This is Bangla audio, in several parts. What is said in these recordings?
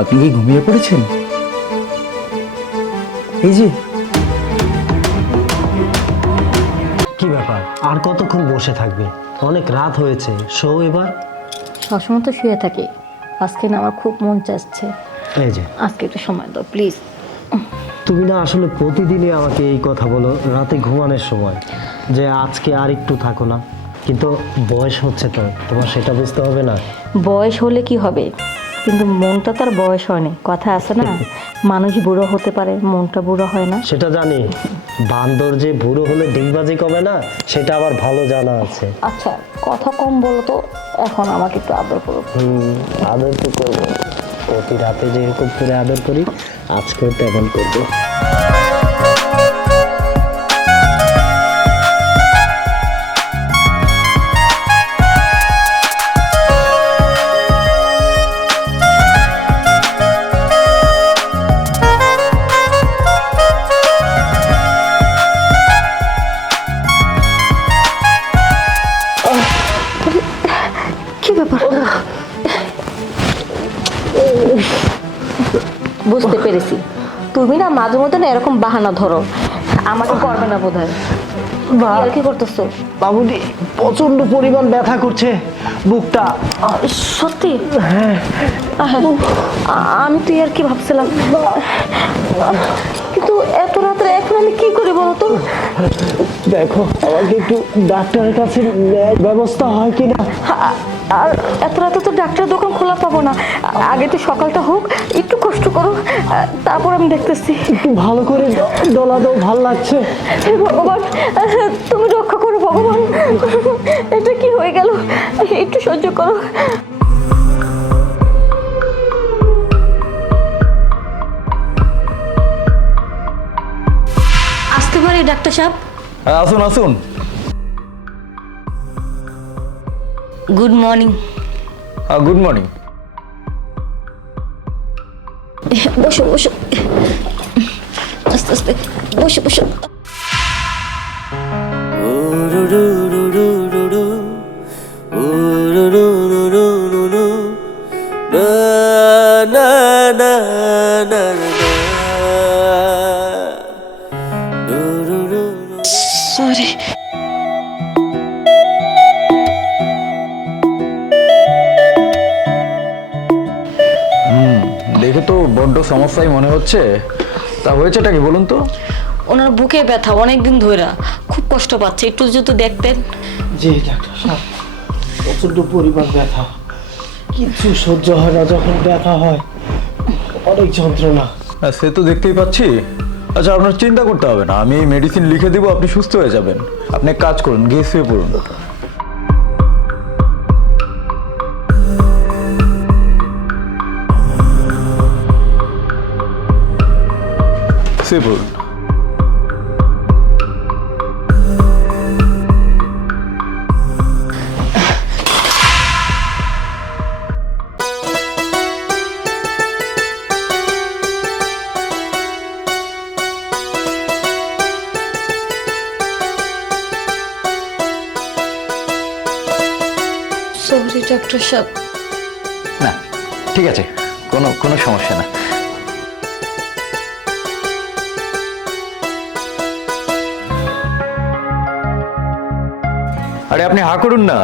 আপনি কি ঘুমিয়ে পড়েছেন? এই যে। কি ব্যাপার? আর কতক্ষণ বসে থাকবে? অনেক রাত হয়েছে। শো এবার। সবসময় তো শুয়ে থাকি। আজকে না আমার খুব মন চাচ্ছে। এই যে। আজকে একটু সময় দাও প্লিজ তুমি না আসলে প্রতিদিনই আমাকে এই কথা বলো রাতে ঘুমানোর সময় যে আজকে আর একটু থাকো না। কিন্তু বয়স হচ্ছে তো তোমার সেটা বুঝতে হবে না। বয়স হলে কি হবে? কিন্তু মনটা তার বয়স হয়নি। কথা আছে না? মানুষ বুড়ো হতে পারে মনটা বুড়ো হয় না। সেটা জানি। বান্দর যে বুড়ো হলে ডিগবাজি কমে না সেটা আবার ভালো জানা আছে। আচ্ছা কথা কম বলো তো এখন আমাকে একটু আদর করো। হুম আদর তো করব। প্রতি রাতে যেরকম করে আদর করি আজকেও তেমন করব। পেরেছি তুমি না মাঝে মধ্যে না এরকম বাহানা ধরো। আমাকে করবে না বোধ হয় কি করতেছো? বাবুদি প্রচণ্ড পরিমাণ ব্যথা করছে বুকটা। সত্যি? হ্যাঁ। আমি তুই আর কি ভাবছিলাম। কিন্তু এত রাত্রে এখন আমি কি করি বলতো তো? দেখো আমাকে একটু ডাক্তারের কাছে ব্যবস্থা হয় কিনা? আর এত রাতে তো ডাক্তার দোকান খোলা পাবো না। আগে তো সকালটা হোক একটু কষ্ট করো তারপর আমি দেখতেছি। একটু ভালো করে ডলা দাও ভালো লাগছে। ভগবান তুমি রক্ষা করো ভগবান। এটা কি হয়ে গেল? একটু সহ্য করো। আসতে পারে ডাক্তার সাহেব। আসুন আসুন। গুড মর্নিং গুড মর্নিং বসো বসো আস্তে আস্তে। বসো বসো সরি। দেখে তো বড্ড সমস্যাই মনে হচ্ছে। তা হয়েছেটা কি বলুন তো? ওনার বুকে ব্যথা অনেক দিন ধরে খুব কষ্ট পাচ্ছে একটু যদি দেখতেন। জি ডাক্তার সাহেব প্রচণ্ড পরিমাণ ব্যথা। কিচ্ছু সহ্য হয় না যখন ব্যথা হয় অনেক যন্ত্রণা। হ্যাঁ, সে তো দেখতেই পাচ্ছি। আচ্ছা আপনার চিন্তা করতে হবে না। আমি মেডিসিন লিখে দিব, আপনি সুস্থ হয়ে যাবেন। আপনি এক কাজ করুন, গিয়ে শুয়ে পড়ুন। শুয়ে পড়ুন। সরি ডাক্তার সাহেব না ঠিক আছে কোনো কোনো সমস্যা না। আরে আপনি হা করুন না।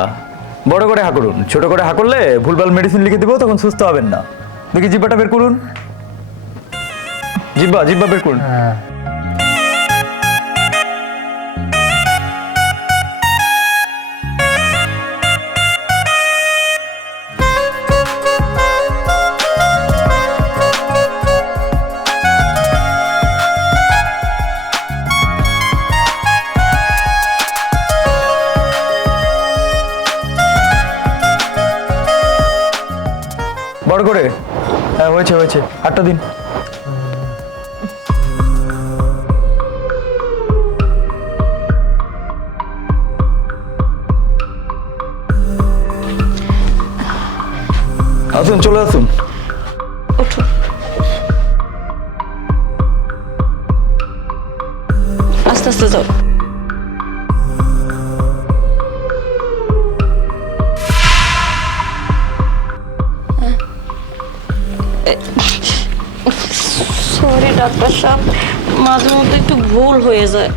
বড় করে হা করুন। ছোট করে হা করলে ভুলভাল মেডিসিন লিখে দিব তখন সুস্থ হবেন না। দেখি জিব্বাটা বের করুন। জিব্বা জিব্বা বের করুন। বড় করে হ্যাঁ হয়েছে হয়েছে। আটটা দিন। আসুন চলে আসুন। মাঝে মধ্যে একটু ভুল হয়ে যায়।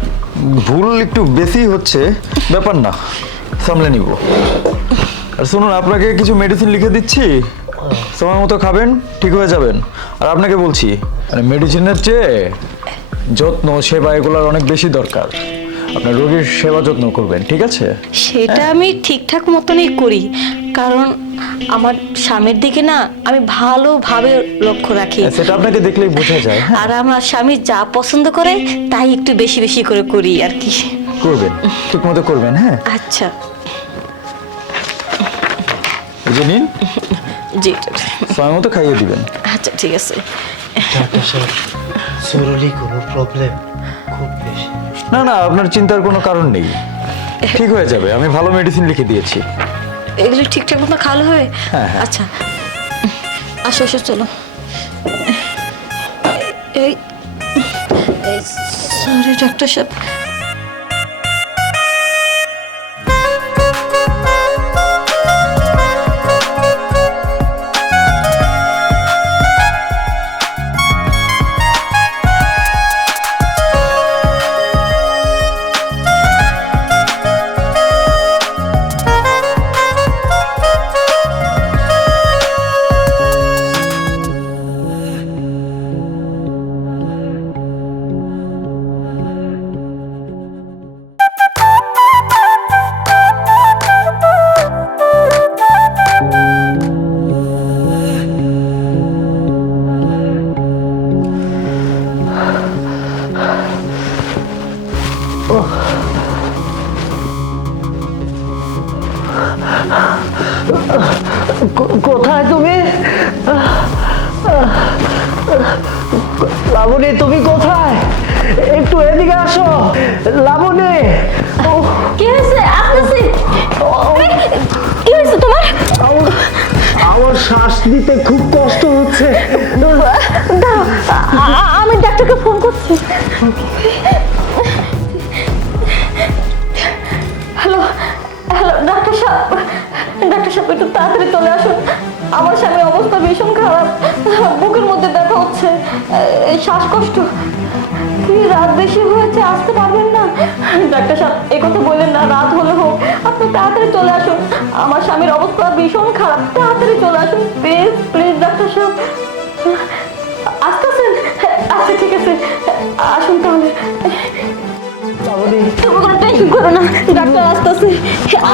ভুল একটু বেশি হচ্ছে ব্যাপার না সামলে নিব। আর শুনুন আপনাকে কিছু মেডিসিন লিখে দিচ্ছি সময় মতো খাবেন ঠিক হয়ে যাবেন। আর আপনাকে বলছি মানে মেডিসিনের চেয়ে যত্ন সেবা এগুলোর অনেক বেশি দরকার। আপনার রোগীর সেবা যত্ন করবেন ঠিক আছে? সেটা আমি ঠিকঠাক মতনই করি কারণ আমার স্বামীর দিকে না আমি ভালোভাবে লক্ষ্য রাখি। সেটা আপনাকে দেখলেই বোঝা যায় হ্যাঁ। আর আমার স্বামী যা পছন্দ করে তাই একটু বেশি বেশি করে করি আর কি। করবেন ঠিক মতো করবেন হ্যাঁ। আচ্ছা। এই যে নিন। জি। সময় মতো খাইয়ে দিবেন। আচ্ছা ঠিক আছে। ডাক্তার সাহেব জরুরি কোনো প্রবলেম খুব বেশি। না না আপনার চিন্তার কোনো কারণ নেই। ঠিক হয়ে যাবে আমি ভালো মেডিসিন লিখে দিয়েছি। এগুলো ঠিকঠাক মতো খাওয়া হবে? হ্যাঁ, হ্যাঁ। আচ্ছা। আসো আসো চলো। এই সরি ডাক্তার সাহেব। কোথায় তুমি? লাবণী তুমি কোথায়? একটু এদিকে আসো। লাবণী! কি হয়েছে? আসতেছি কি হয়েছে তোমার? আমার- শ্বাস নিতে খুব কষ্ট হচ্ছে। আমি ডাক্তারকে ফোন করছি। ডাক্তার সাহেব এ কথা বললেন না রাত হলে হোক। আপনি তাড়াতাড়ি চলে আসুন। আমার স্বামীর অবস্থা ভীষণ খারাপ। তাড়াতাড়ি চলে আসুন প্লিজ প্লিজ ডাক্তার সাহেব। আসতেছেন? আচ্ছা ঠিক আছে। আসুন তাহলে। তুমি কোনো টেনশন করো না ডাক্তার আসতেছে।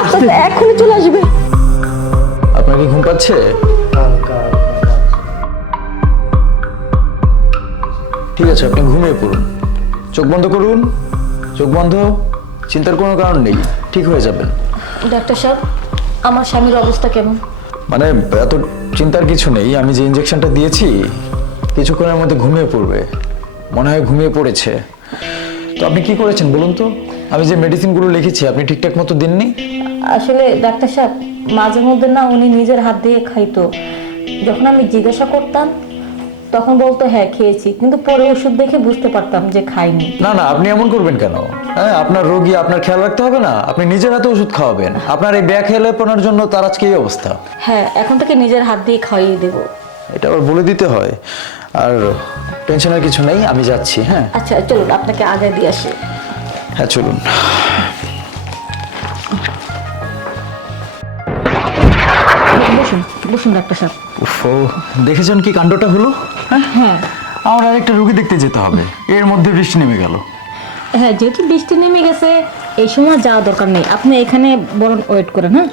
আসতেছে এখনই চলে আসবে। আপনার কি ঘুম পাচ্ছে? ঠিক আছে আপনি ঘুমিয়ে পড়ুন। চোখ বন্ধ করুন। চোখ বন্ধ চিন্তার কোনো কারণ নেই ঠিক হয়ে যাবেন। ডাক্তার সাহেব আমার স্বামীর অবস্থা কেমন? মানে এত চিন্তার কিছু নেই আমি যে ইঞ্জেকশনটা দিয়েছি কিছুক্ষণের মধ্যে ঘুমিয়ে পড়বে মনে হয় ঘুমিয়ে পড়েছে। তো আপনি কি করেছেন বলুন তো? আমি যে মেডিসিনগুলো লিখেছি আপনি ঠিকঠাক মতো দিননি? আসলে ডাক্তার সাহেব মাঝে মধ্যে না উনি নিজের হাত দিয়ে খাইতো। যখন আমি জিজ্ঞাসা করতাম তখন বলতো হ্যাঁ খেয়েছি। কিন্তু পরে ওষুধ দেখে বুঝতে পারতাম যে খাইনি। না না আপনি এমন করবেন কেন? হ্যাঁ আপনার রোগী আপনার খেয়াল রাখতে হবে না। আপনি নিজের হাতে ওষুধ খাওয়াবেন। আপনার এই ব্যাগ হেলেপনার জন্য তার আজকে এই অবস্থা। হ্যাঁ এখন থেকে নিজের হাত দিয়ে খাইয়ে দেবো। এটা আবার বলে দিতে হয়। আর টেনশনের কিছু নেই আমি যাচ্ছি হ্যাঁ। আচ্ছা চলুন আপনাকে আগে দিয়ে আসি। হ্যাঁ চলুন। বসুন ডাক্তার সাহেব উফো, দেখেছেন কি কাণ্ডটা হলো? হ্যাঁ? হ্যাঁ। আমার আরেকটা রুগী দেখতে যেতে হবে। এর মধ্যে বৃষ্টি নেমে গেল। হ্যাঁ যেহেতু বৃষ্টি নেমে গেছে এই সময় যাওয়া দরকার নেই। আপনি এখানে বরং ওয়েট করেন হ্যাঁ?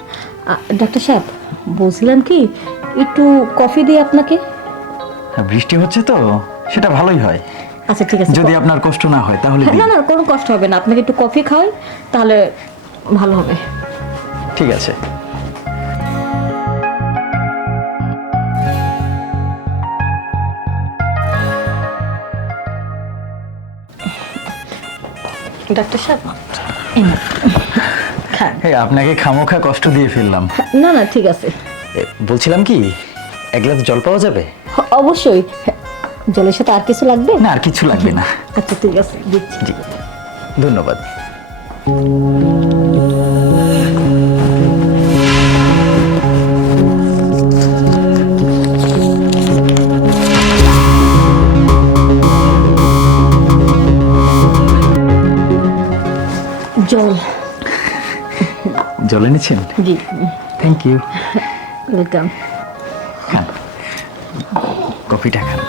ডাক্তার সাহেব বলছিলাম কি একটু কফি দিই আপনাকে? হ্যাঁ, বৃষ্টি হচ্ছে তো সেটা ভালোই হয়। আচ্ছা ঠিক আছে। যদি আপনার কষ্ট না হয় তাহলে না না কোনো কষ্ট হবে না। আপনাকে একটু কফি খাওয়াই তাহলে ভালো হবে। ঠিক আছে। ডাক্তার সাহেব? এই নাও। খান এই আপনাকে খামোখা কষ্ট দিয়ে ফেললাম। না না ঠিক আছে। এ, বলছিলাম কি এক গ্লাস জল পাওয়া যাবে? অবশ্যই। জলের সাথে আর কিছু লাগবে? না আর কিছু লাগবে না। আচ্ছা ঠিক আছে দিচ্ছি। জি। ধন্যবাদ। জল এনেছেন? জি। থ্যাংক ইউ ওয়েলকাম খান। কফিটা খান।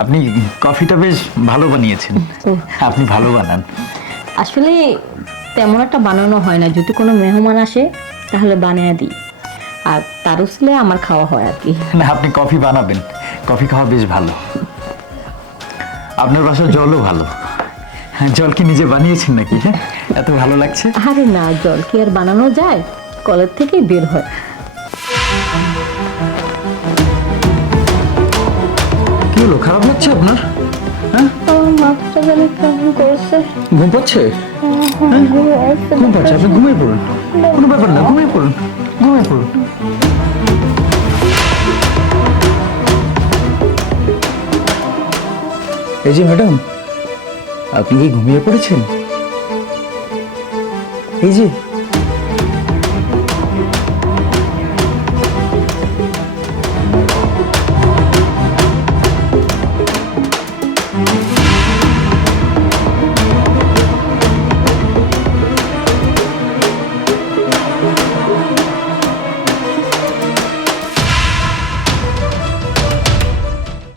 আপনি কফিটা বেশ ভালো বানিয়েছেন। আপনি ভালো বানান। আসলে তেমন একটা বানানো হয় না। যদি কোনো মেহমান আসে তাহলে বানিয়ে দিই। আর তার উসলে আমার খাওয়া হয় আর কি। না আপনি কফি বানাবেন। কফি খাওয়া বেশ ভালো। আপনার বাসার জলও ভালো। হ্যাঁ জল কি নিজে বানিয়েছেন নাকি? হ্যাঁ এত ভালো লাগছে। আরে না জল কি আর বানানো যায়? কলের থেকেই বের হয়। কি হলো খারাপ লাগছে আপনার? হ্যাঁ? মাথা যেন কেমন করছে। ঘুম পাচ্ছে। ঘুম পাচ্ছে আপনি ঘুমিয়ে পড়ুন। কোনো ব্যাপার না ঘুমিয়ে পড়ুন। ঘুমিয়ে পড়ুন। এই যে ম্যাডাম আপনি কি ঘুমিয়ে পড়েছেন? এই যে